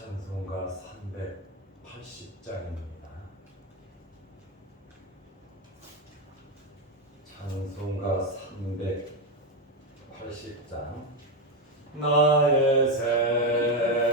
찬송가 380장입니다. 찬송가 380장 나의 생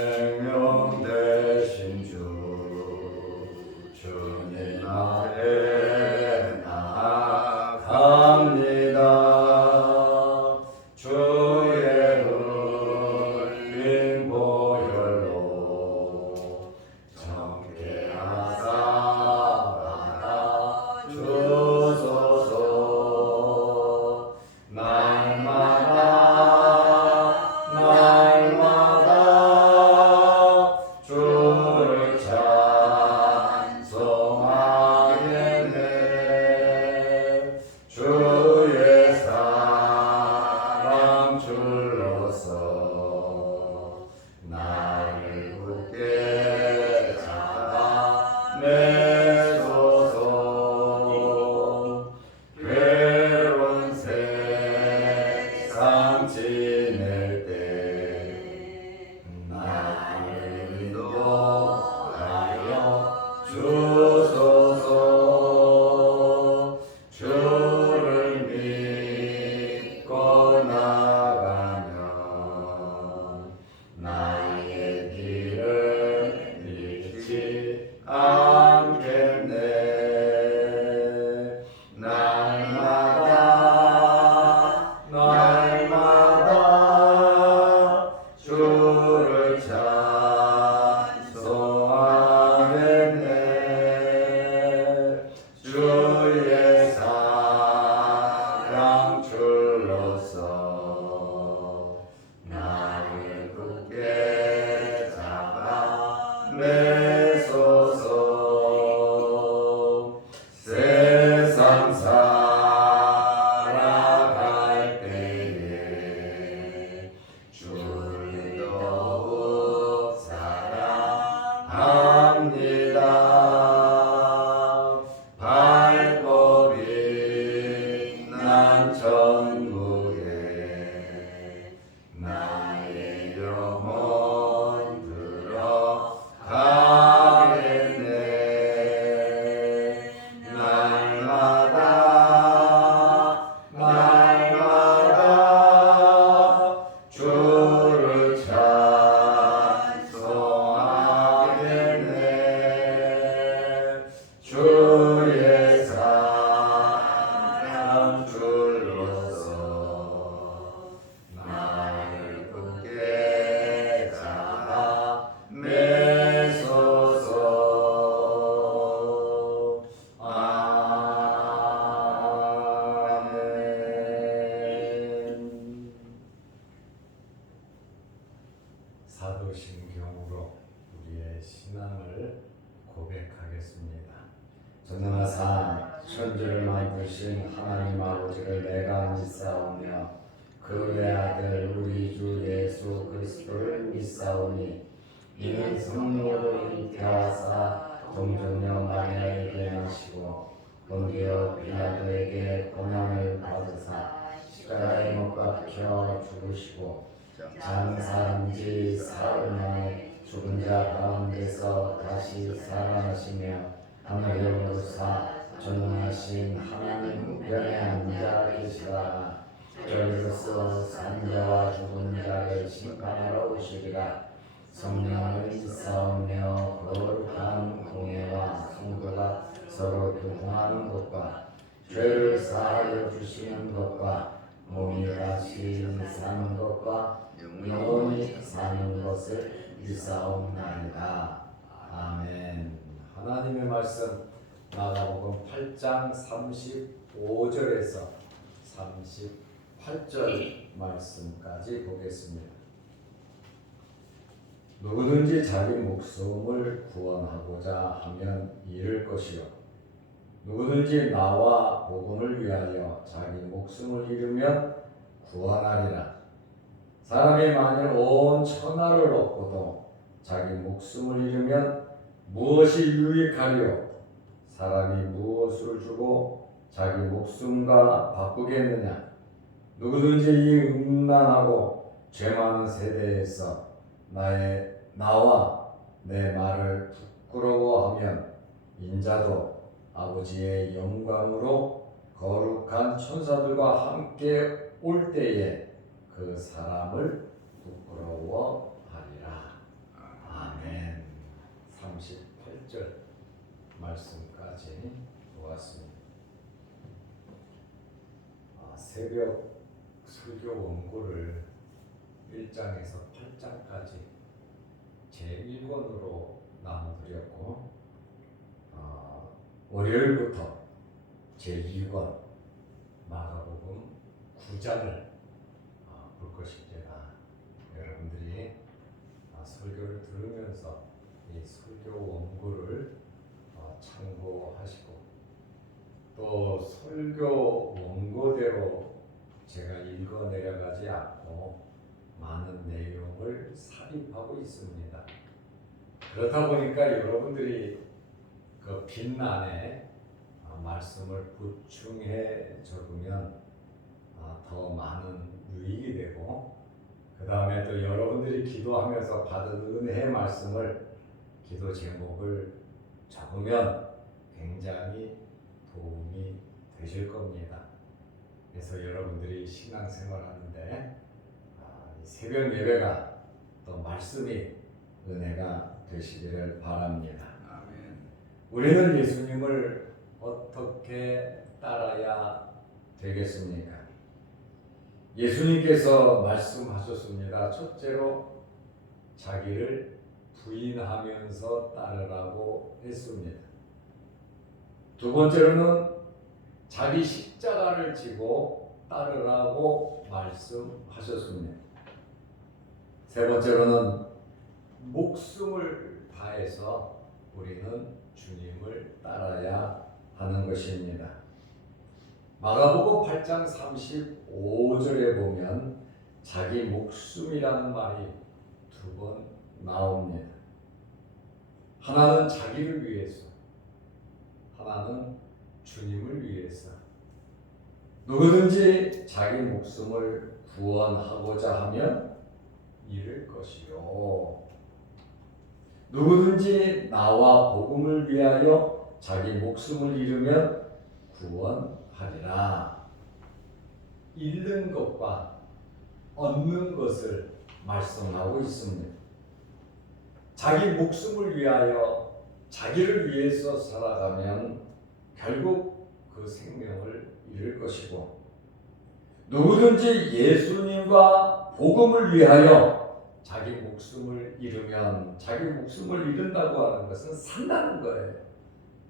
살아나시며 하늘에 오르사 전능하신 하나님 우편에 앉아 계시다가 저리로서 산자와 죽은 자를 심판하러 오시리라 성령을 믿사오며 거룩한 공예와 성도가 서로 교통하는 것과 죄를 사하여 주시는 것과 몸이 다시 사는 것과 영원히 사는 것을 믿사옵나이다. 아멘. 하나님의 말씀 마가복음 8장 35절에서 38절 말씀까지 보겠습니다. 누구든지 자기 목숨을 구원하고자 하면 잃을 것이요 누구든지 나와 복음을 위하여 자기 목숨을 잃으면 구원하리라. 사람이 만일 온 천하를 얻고도 자기 목숨을 잃으면 무엇이 유익하리요? 사람이 무엇을 주고 자기 목숨과 바꾸겠느냐? 누구든지 이 음란하고 죄 많은 세대에서 나의 나와 내 말을 부끄러워하면 인자도 아버지의 영광으로 거룩한 천사들과 함께 올 때에 그 사람을 부끄러워하리라. 아멘. 38절 말씀까지 보았습니다. 아, 새벽 설교 원고를 1장에서 8장까지 제1권으로 나눠드렸고 어, 월요일부터 제2권 마가복음 9장을 어, 볼 것입니다. 여러분들이 아, 설교를 들으면서 이 원고를 어, 참고하시고 또 설교 원고대로 제가 읽어 내려가지 않고 많은 내용을 삽입하고 있습니다. 그렇다 보니까 여러분들이 그 빈란에 어, 말씀을 보충해 적으면 아, 더 많은 유익이 되고 그 다음에 또 여러분들이 기도하면서 받은 은혜의 말씀을 기도 제목을 적으면 굉장히 도움이 되실 겁니다. 그래서 여러분들이 신앙생활 하는데 아, 이 새벽 예배가 또 말씀이 은혜가 되시기를 바랍니다. 아멘. 우리는 예수님을 어떻게 따라야 되겠습니까? 예수님께서 말씀하셨습니다. 첫째로 자기를 부인하면서 따르라고 했습니다. 두 번째로는 자기 십자가를 지고 따르라고 말씀하셨습니다. 세 번째로는 목숨을 다해서 우리는 주님을 따라야 하는 것입니다. 마가복음 8장 35절에 보면 자기 목숨이라는 말이 두 번 나옵니다. 하나는 자기를 위해서, 하나는 주님을 위해서. 누구든지 자기 목숨을 구원하고자 하면 잃을 것이요. 누구든지 나와 복음을 위하여 자기 목숨을 잃으면 구원하리라. 잃는 것과 얻는 것을 말씀하고 있습니다. 자기 목숨을 위하여 자기를 위해서 살아가면 결국 그 생명을 잃을 것이고 누구든지 예수님과 복음을 위하여 자기 목숨을 잃으면 자기 목숨을 잃는다고 하는 것은 산다는 거예요.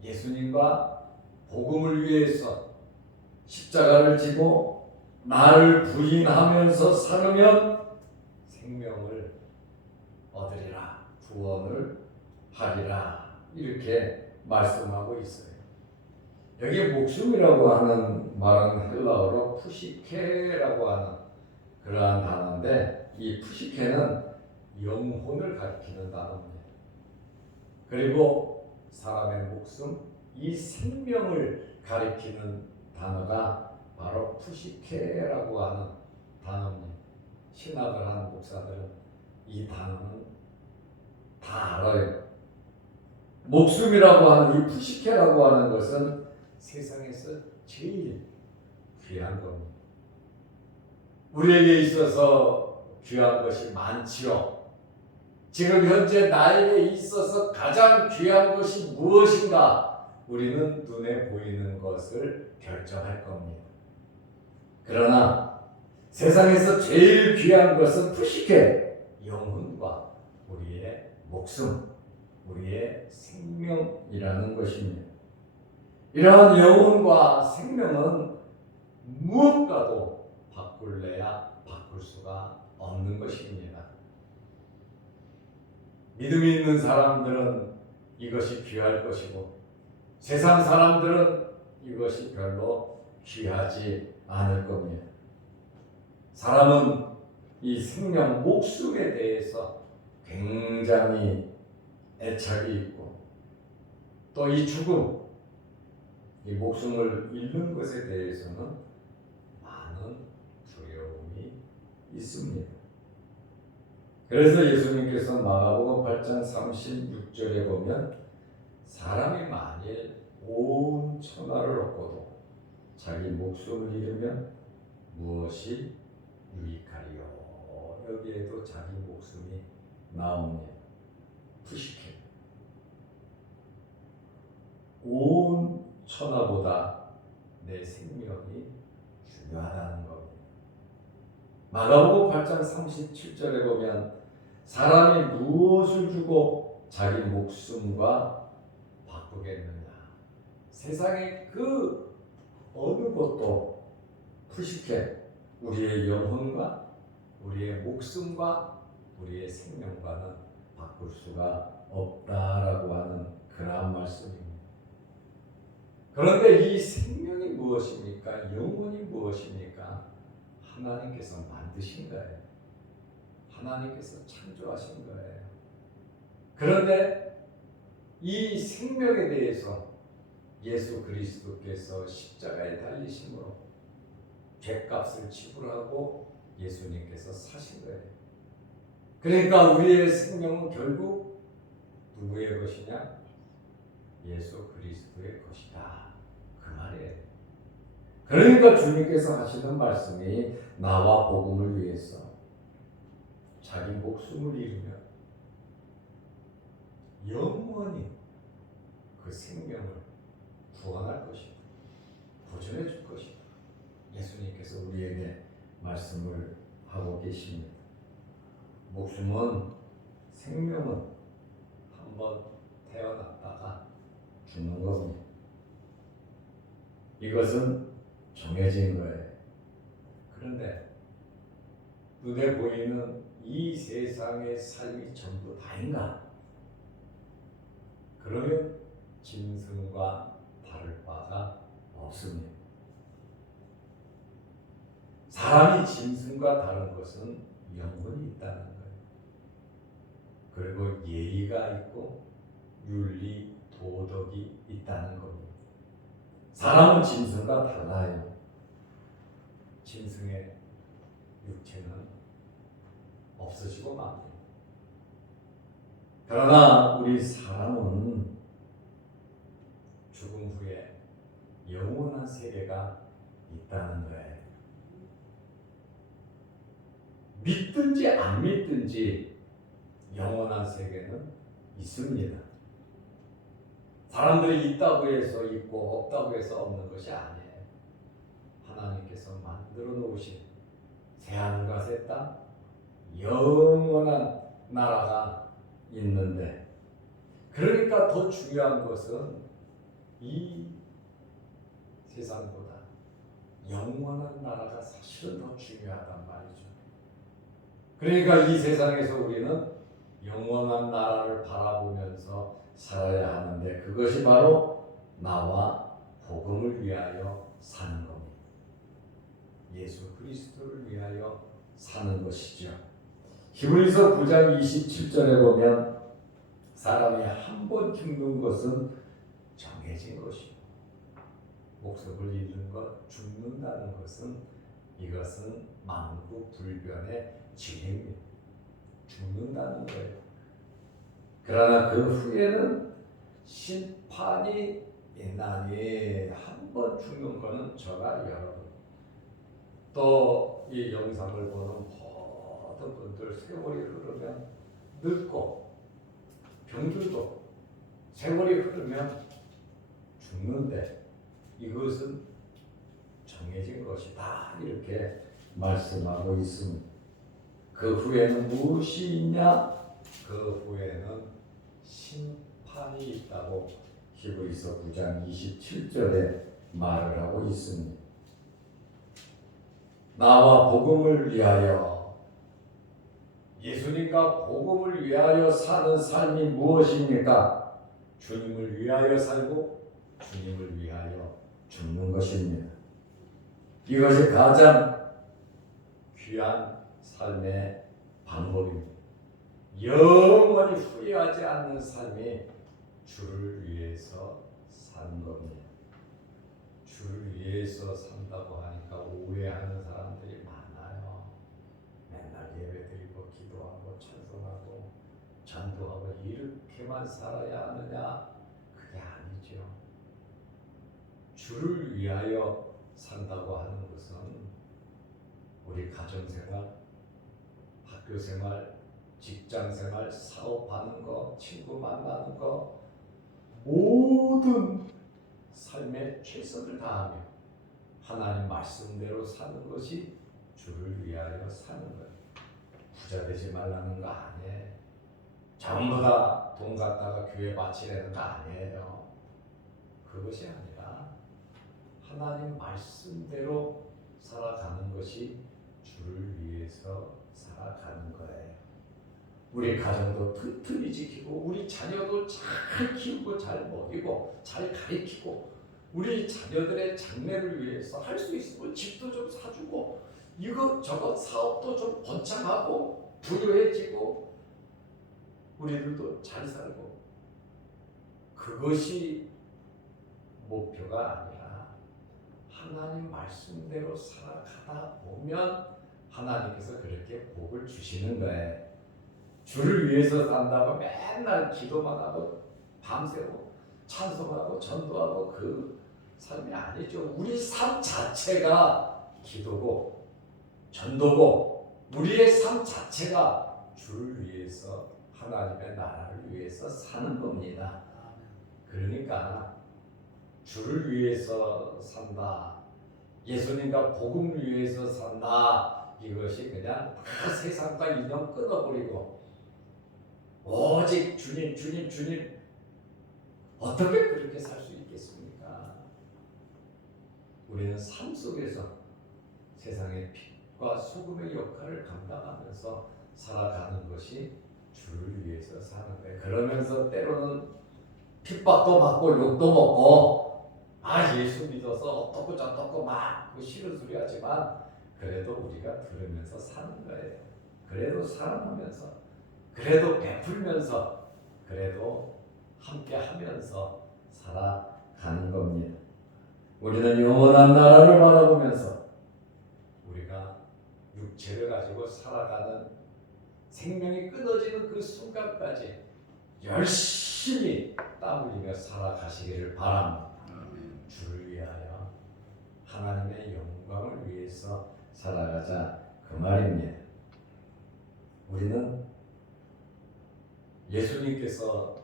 예수님과 복음을 위해서 십자가를 지고 나를 부인하면서 살으면 생명을 얻으리라 구원을 하리라 이렇게 말씀하고 있어요. 여기 목숨이라고 하는 말은 헬라어로 푸시케라고 하는 그러한 단어인데 이 푸시케는 영혼을 가리키는 단어입니다. 그리고 사람의 목숨, 이 생명을 가리키는 단어가 바로 푸시케라고 하는 단어입니다. 신학을 하는 목사들은 이 단어는 다 알아요. 목숨이라고 하는 이 푸시케라고 하는 것은 세상에서 제일 귀한 겁니다. 우리에게 있어서 귀한 것이 많지요. 지금 현재 나에게 있어서 가장 귀한 것이 무엇인가? 우리는 눈에 보이는 것을 결정할 겁니다. 그러나 세상에서 제일 귀한 것은 푸시케 영혼과 우리의 목숨, 우리의 생명이라는 것입니다. 이러한 영혼과 생명은 무엇과도 바꿀래야 바꿀 수가 없는 것입니다. 믿음이 있는 사람들은 이것이 귀할 것이고 세상 사람들은 이것이 별로 귀하지 않을 겁니다. 사람은 이 생명 목숨에 대해서 굉장히 애착이 있고 또 이 죽음, 이 목숨을 잃는 것에 대해서는 많은 두려움이 있습니다. 그래서 예수님께서 마가복음 8장 36절에 보면 사람이 만일 온 천하를 얻고도 자기 목숨을 잃으면 무엇이 유익하리요? 여기에도 자기 목숨이 나옵니다. 푸시케. 온 천하보다 내 생명이 중요하다는 겁니다. 마가복음 8장 37절에 보면 사람이 무엇을 주고 자기 목숨과 바꾸겠느냐. 세상의 그 어느 것도 푸시케 우리의 영혼과 우리의 목숨과 우리의 생명과는 바꿀 수가 없다라고 하는 그러한 말씀입니다. 그런데 이 생명이 무엇입니까? 영혼이 무엇입니까? 하나님께서 만드신 거예요. 하나님께서 창조하신 거예요. 그런데 이 생명에 대해서 예수 그리스도께서 십자가에 달리심으로 죄값을 지불하고 예수님께서 사신 거예요. 그러니까 우리의 생명은 결국 누구의 것이냐? 예수 그리스도의 것이다. 그 말이에요. 그러니까 주님께서 하시는 말씀이 나와 복음을 위해서 자기 목숨을 잃으면 영원히 그 생명을 구원할 것이다. 보존해 줄 것이다. 예수님께서 우리에게 말씀을 하고 계십니다. 목숨은 생명은 한번 태어났다가 죽는 겁니다. 이것은 정해진 거예요. 그런데 눈에 보이는 이 세상의 삶이 전부 다인가? 그러면 짐승과 다를 바가 없습니다. 사람이 짐승과 다른 것은 영혼이 있다는 거예요. 그리고 예의가 있고 윤리, 도덕이 있다는 겁니다. 사람은 짐승과 달라요. 짐승의 육체는 없어지고 맙니다. 그러나 우리 사람은 죽음 후에 영원한 세계가 있다는 거예요. 믿든지 안 믿든지 영원한 세계는 있습니다. 사람들이 있다고 해서 있고 없다고 해서 없는 것이 아니에요. 하나님께서 만들어 놓으신 새하늘과 새 땅, 영원한 나라가 있는데, 그러니까 더 중요한 것은 이 세상보다 영원한 나라가 사실은 더 중요하단 말이죠. 그러니까 이 세상에서 우리는 영원한 나라를 바라보면서 살아야 하는데 그것이 바로 나와 복음을 위하여 사는 겁니다. 예수 그리스도를 위하여 사는 것이죠. 히브리서 9장 27절에 보면 사람이 한 번 죽는 것은 정해진 것이고 목숨을 잃는 것, 죽는다는 것은 이것은 만국 불변의 진행입니다. 죽는다는 거예요. 그러나 그 후에는 심판이 있나니 한 번 죽는 거는 저가 여러분 또 이 영상을 보는 모든 분들 세월이 흐르면 늙고 병들고 세월이 흐르면 죽는데 이것은 정해진 것이다 이렇게 말씀하고 있습니다. 그 후에는 무엇이 있냐? 그 후에는 심판이 있다고 히브리서 9장 27절에 말을 하고 있습니다. 나와 복음을 위하여 예수님과 복음을 위하여 사는 삶이 무엇입니까? 주님을 위하여 살고 주님을 위하여 죽는 것입니다. 이것이 가장 귀한 삶의 방법입니다. 영원히 후회하지 않는 삶이 주를 위해서 사는 겁니다. 주를 위해서 산다고 하니까 오해하는 사람들이 많아요. 맨날 예배 드리고 기도하고 찬송하고 전도하고 이렇게만 살아야 하느냐? 그게 아니죠. 주를 위하여 산다고 하는 것은 우리 가정생활, 학교 생활, 직장 생활, 사업하는 거, 친구 만나는 거 모든 삶에 최선을 다하며 하나님 말씀대로 사는 것이 주를 위하여 사는 거예요. 부자 되지 말라는 거 아니에요. 전부 다 돈 갖다가 교회 바치려는 거 아니에요. 그것이 아니라 하나님 말씀대로 살아가는 것이 주를 위해서 살아가는 거예요. 우리 가정도 튼튼히 지키고 우리 자녀도 잘 키우고 잘 먹이고 잘 가르치고 우리 자녀들의 장래를 위해서 할 수 있으면 집도 좀 사주고 이것저것 사업도 좀 번창하고 부유해지고 우리들도 잘 살고 그것이 목표가 아니라 하나님 말씀대로 살아가다 보면 하나님께서 그렇게 복을 주시는 거예요. 주를 위해서 산다고 맨날 기도만 하고 밤새고 찬송하고 전도하고 그 삶이 아니죠. 우리 삶 자체가 기도고 전도고 우리의 삶 자체가 주를 위해서 하나님의 나라를 위해서 사는 겁니다. 그러니까 주를 위해서 산다. 예수님과 복음을 위해서 산다. 이것이 그냥 다 세상과 인연 끊어버리고 오직 주님, 주님, 주님 어떻게 그렇게 살 수 있겠습니까? 우리는 삶 속에서 세상의 빛과 소금의 역할을 감당하면서 살아가는 것이 주를 위해서 사는 거예요. 그러면서 때로는 핍박도 받고 욕도 먹고 아 예수 믿어서 어떻고 저떻고 막 그 싫은 소리 하지만 그래도 우리가 들으면서 사는 거예요. 그래도 사랑하면서 그래도 베풀면서 그래도 함께 하면서 살아가는 겁니다. 우리는 영원한 나라를 바라보면서 우리가 육체를 가지고 살아가는 생명이 끊어지는 그 순간까지 열심히 땀 흘리며 살아가시기를 바랍니다. 주를 위하여 하나님의 영광을 위해서 살아가자 그 말입니다. 우리는 예수님께서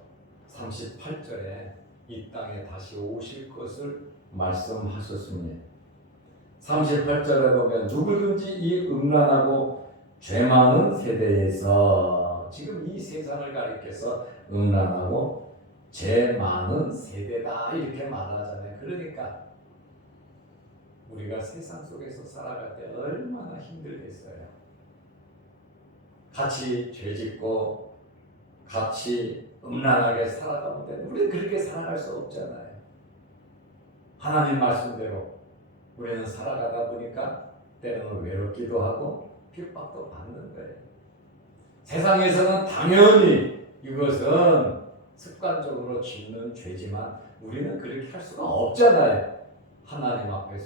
38절에 이 땅에 다시 오실 것을 말씀하셨습니다. 38절에 보면 누구든지 이 음란하고 죄 많은 세대에서 지금 이 세상을 가리켜서 음란하고 죄 많은 세대다 이렇게 말하잖아요. 그러니까 우리가 세상 속에서 살아갈 때 얼마나 힘들겠어요. 같이 죄 짓고 같이 음란하게 살아가면 돼. 우리는 그렇게 살아갈 수 없잖아요. 하나님 말씀대로 우리는 살아가다 보니까 때로는 외롭기도 하고 핍박도 받는 거예요. 세상에서는 당연히 이것은 습관적으로 짓는 죄지만 우리는 그렇게 할 수가 없잖아요. 하나님 앞에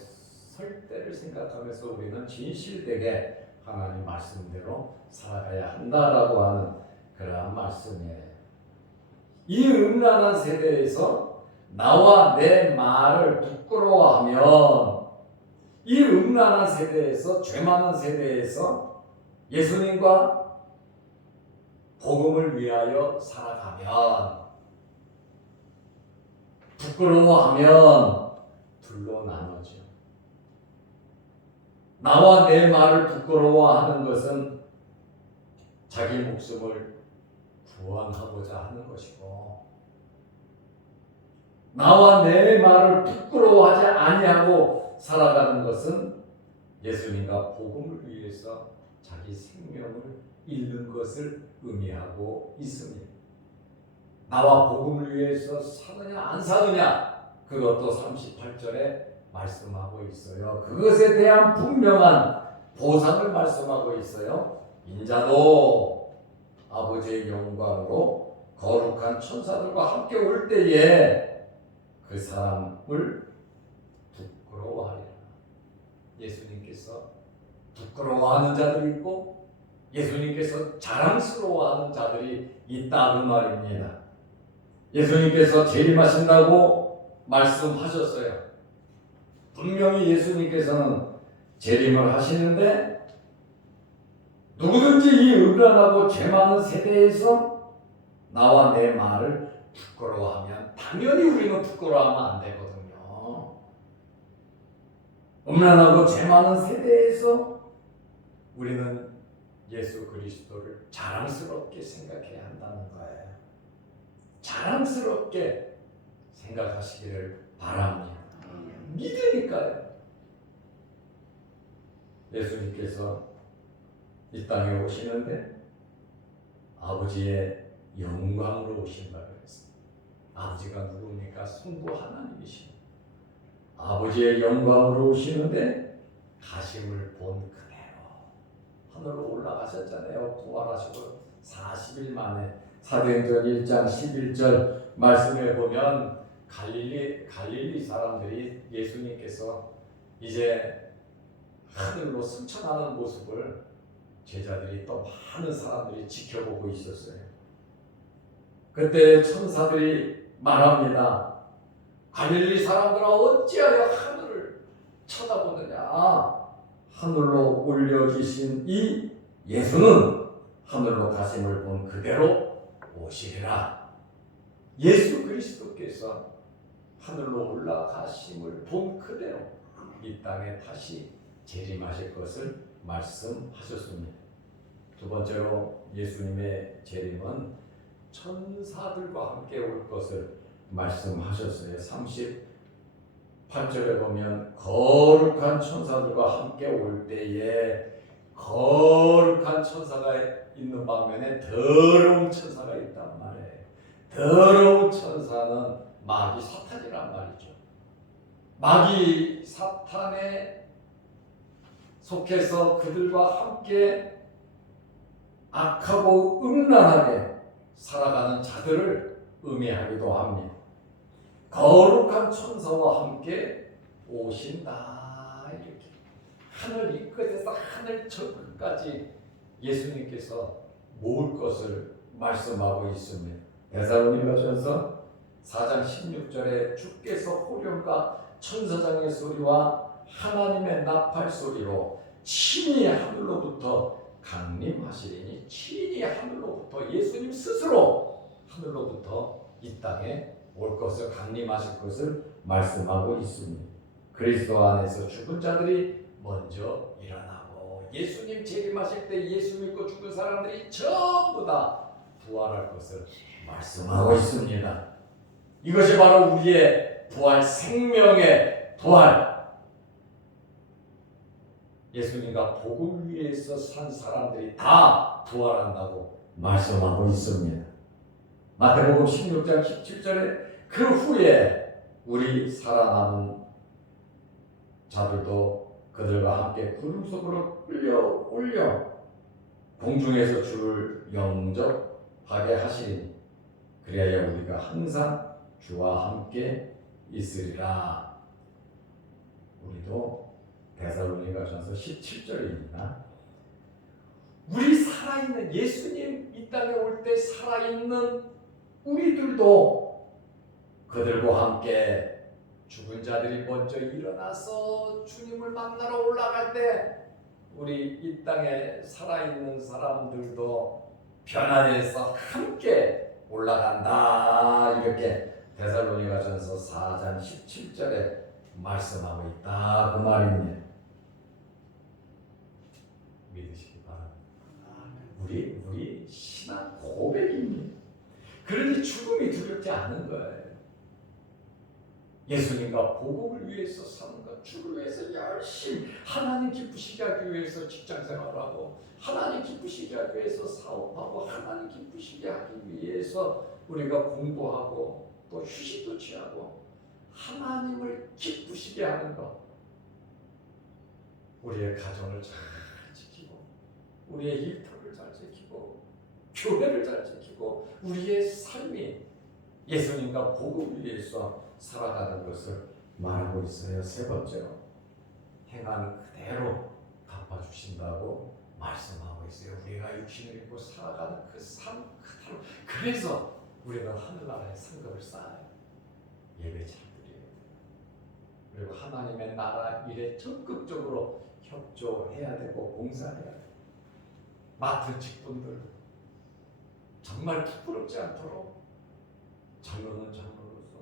설 때를 생각하면서 우리는 진실되게 하나님 말씀대로 살아가야 한다라고 하는 그러한 말씀이에요. 이 음란한 세대에서 나와 내 말을 부끄러워하면 이 음란한 세대에서 죄 많은 세대에서 예수님과 복음을 위하여 살아가면 부끄러워하면 둘로 나눠져. 나와 내 말을 부끄러워하는 것은 자기 목숨을 구원하고자 하는 것이고 나와 내 말을 부끄러워하지 아니하고 살아가는 것은 예수님과 복음을 위해서 자기 생명을 잃는 것을 의미하고 있습니다. 나와 복음을 위해서 사느냐 안 사느냐 그것도 38절에 말씀하고 있어요. 그것에 대한 분명한 보상을 말씀하고 있어요. 인자도 아버지의 영광으로 거룩한 천사들과 함께 올 때에 그 사람을 부끄러워하리라. 예수님께서 부끄러워하는 자들이 있고 예수님께서 자랑스러워하는 자들이 있다는 말입니다. 예수님께서 재림하신다고 말씀하셨어요. 분명히 예수님께서는 재림을 하시는데 누구든지 이 음란하고 죄 많은 세대에서 나와 내 말을 부끄러워하면 당연히 우리는 부끄러워하면 안 되거든요. 음란하고 죄 많은 세대에서 우리는 예수 그리스도를 자랑스럽게 생각해야 한다는 거예요. 자랑스럽게 생각하시기를 바랍니다. 믿으니까요. 예수님께서 이 땅에 오시는데 아버지의 영광으로 오신다고 했습니다. 아버지가 누굽니까? 성부 하나님이십니다. 아버지의 영광으로 오시는데 가심을 본 그대로 하늘로 올라가셨잖아요. 부활하시고 40일 만에 사도행전 1장 11절 말씀에 보면 갈릴리 갈릴리 사람들이 예수님께서 이제 하늘로 승천하는 모습을 제자들이 또 많은 사람들이 지켜보고 있었어요. 그때 천사들이 말합니다. 갈릴리 사람들아 어찌하여 하늘을 쳐다보느냐? 하늘로 올려주신 이 예수는 하늘로 가심을 본 그대로 오시리라. 예수 그리스도께서 하늘로 올라가심을 본 그대로 이 땅에 다시 재림하실 것을 말씀하셨습니다. 두 번째로 예수님의 재림은 천사들과 함께 올 것을 말씀하셨어요. 38절에 보면 거룩한 천사들과 함께 올 때에 거룩한 천사가 있는 반면에 더러운 천사가 있단 말이에요. 더러운 천사는 마귀 사탄이란 말이죠. 마귀 사탄에 속해서 그들과 함께 악하고 음란하게 살아가는 자들을 의미하기도 합니다. 거룩한 천사와 함께 오신다 이렇게 하늘 이 끝에서 하늘 저 끝까지 예수님께서 모을 것을 말씀하고 있습니다. 데살로니가전서 4장 16절에 주께서 호령과 천사장의 소리와 하나님의 나팔 소리로 친히 하늘로부터 강림하시리니 친히 하늘로부터 예수님 스스로 하늘로부터 이 땅에 올 것을 강림하실 것을 말씀하고 있습니다. 그리스도 안에서 죽은 자들이 먼저 일어나고 예수님 재림하실 때 예수 믿고 죽은 사람들이 전부 다 부활할 것을 말씀하고 있습니다. 이것이 바로 우리의 부활 생명의 부활. 예수님과 복음 위에서 산 사람들이 다 부활한다고 말씀하고 있습니다. 마태복음 16장 17절에 그 후에 우리 살아남은 자들도 그들과 함께 구름 속으로 끌려 올려 공중에서 주를 영접하게 하시니 그리하여 우리가 항상 주와 함께 있으리라. 우리도 데살로니가전서 17절입니다. 우리 살아있는 예수님 이 땅에 올 때 살아있는 우리들도 그들과 함께 죽은 자들이 먼저 일어나서 주님을 만나러 올라갈 때 우리 이 땅에 살아있는 사람들도 변화돼서 함께 올라간다 이렇게 데살로니가전서 4장 17절에 말씀하고 있다 그 말입니다. 믿으시기 바랍니다. 우리 우리 신앙 고백입니다. 그러니 죽음이 두렵지 않은 거예요. 예수님과 복음을 위해서 사는 것, 주를 위해서 열심히 하나님 기쁘시게 하기 위해서 직장 생활하고 하나님 기쁘시게 하기 위해서 사업하고 하나님 기쁘시게 하기 위해서 우리가 공부하고 또 휴식도 취하고 하나님을 기쁘시게 하는 것 우리의 가정을 잘 지키고 우리의 일터를 잘 지키고 교회를 잘 지키고 우리의 삶이 예수님과 복음 위해서 살아가는 것을 말하고 있어요. 세 번째로 행한 그대로 갚아주신다고 말씀하고 있어요. 우리가 육신을 입고 살아가는 그 삶 그대로 그래서 우리가 하늘나라의 상급을 쌓아요. 예배 잘 드려야 돼요. 그리고 하나님의 나라 일에 적극적으로 협조해야 되고 봉사해야 돼요. 맡은 직분들 정말 부끄럽지 않도록 장로는 장로로서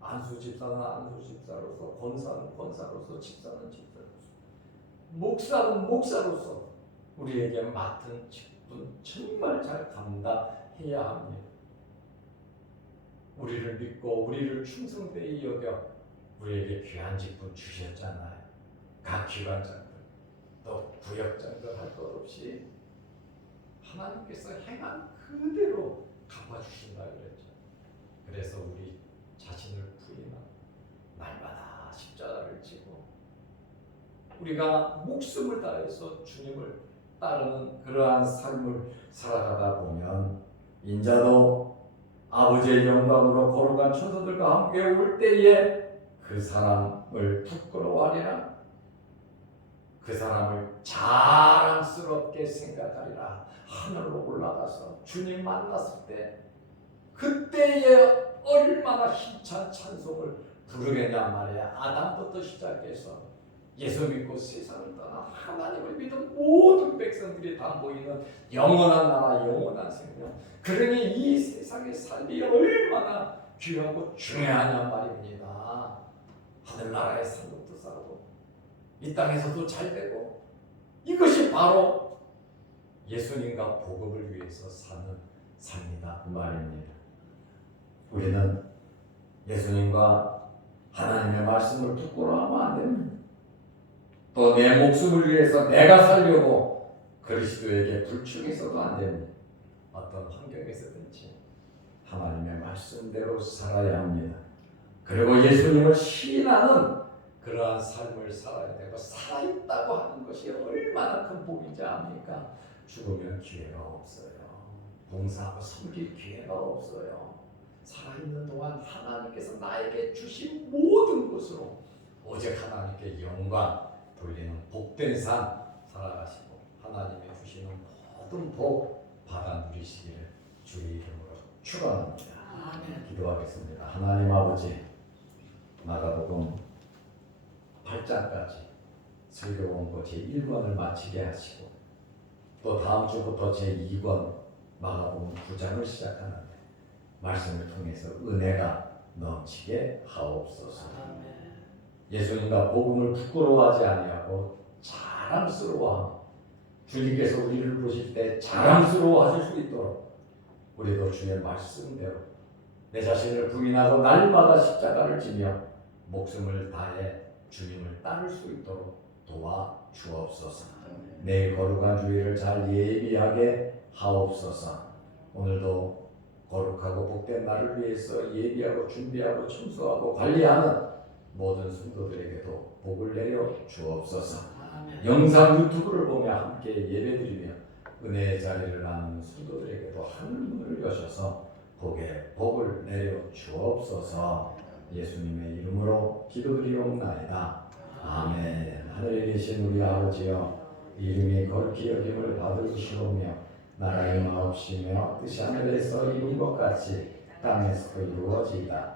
안수 집사는 안수 집사로서 권사는 권사로서 집사는 집사로서 목사는 목사로서 우리에게 맡은 직분 정말 잘 감당해야 합니다. 우리를 믿고 우리를 충성되이 여겨 우리에게 귀한 직분 주셨잖아요. 각 기관장들 또 구역장들 할 것 없이 하나님께서 행한 그대로 갚아주신다 그랬죠. 그래서 우리 자신을 부인하고 날마다 십자가를 지고 우리가 목숨을 다해서 주님을 따르는 그러한 삶을 살아가다 보면 인자도 아버지의 영광으로 거룩한 천사들과 함께 올 때에 그 사람을 부끄러워하리라. 그 사람을 자랑스럽게 생각하리라. 하늘로 올라가서 주님 만났을 때 그때에 얼마나 힘찬 찬송을 부르겠냐 말이야. 아담부터 시작해서 예수 믿고 세상을 떠나 하나님을 믿은 모든 백성들이 다 모이는 영원한 나라 영원한 생명. 그러니 이 세상의 삶이 얼마나 귀하고 중요하냐 말입니다. 하늘나라의 상급도 쌓고 이 땅에서도 잘 되고 이것이 바로 예수님과 복음을 위해서 사는 삶이다. 그 말입니다. 우리는 예수님과 하나님의 말씀을 부끄러워하면 안 됩니다 또 내 목숨을 위해서 내가 살려고 그리스도에게 불충해서도 안 됩니다. 어떤 환경에서든지 하나님의 말씀대로 살아야 합니다. 그리고 예수님을 신하는 그러한 삶을 살아야 되고 살아있다고 하는 것이 얼마나 큰 복인지 압니까? 죽으면 기회가 없어요. 봉사하고 섬길 기회가 없어요. 살아있는 동안 하나님께서 나에게 주신 모든 것으로 오직 하나님께 영광 돌리는 복된 삶 살아가시고 하나님의 주시는 모든 복 받아 누리시기를 주의 이름으로 축원합니다. 기도하겠습니다. 하나님 아버지 마가복음 8장까지 설교 원고 제 1권을 마치게 하시고 또 다음 주부터 제 2권 마가복음 9장을 시작하는데 말씀을 통해서 은혜가 넘치게 하옵소서. 예수님과 복음을 부끄러워하지 아니하고 자랑스러워하며 주님께서 우리를 보실 때 자랑스러워하실 수 있도록 우리도 주의 말씀대로 내 자신을 부인하고 날마다 십자가를 지며 목숨을 다해 주님을 따를 수 있도록 도와 주옵소서. 내일 거룩한 주일을 잘 예비하게 하옵소서. 오늘도 거룩하고 복된 날을 위해서 예비하고 준비하고 청소하고 관리하는 모든 성도들에게도 복을 내려 주옵소서. 영상 유튜브를 보며 함께 예배드리며 은혜의 자리를 나누는 성도들에게도 하늘 문을 여셔서 복에 복을 내려 주옵소서. 예수님의 이름으로 기도드리옵나이다. 아멘. 하늘에 계신 우리 아버지여 이름이 거룩히 여김을 받으시오며 나라의 마옵시며 뜻이 하늘에서 이룬 것 같이 땅에서도 이루어지이다.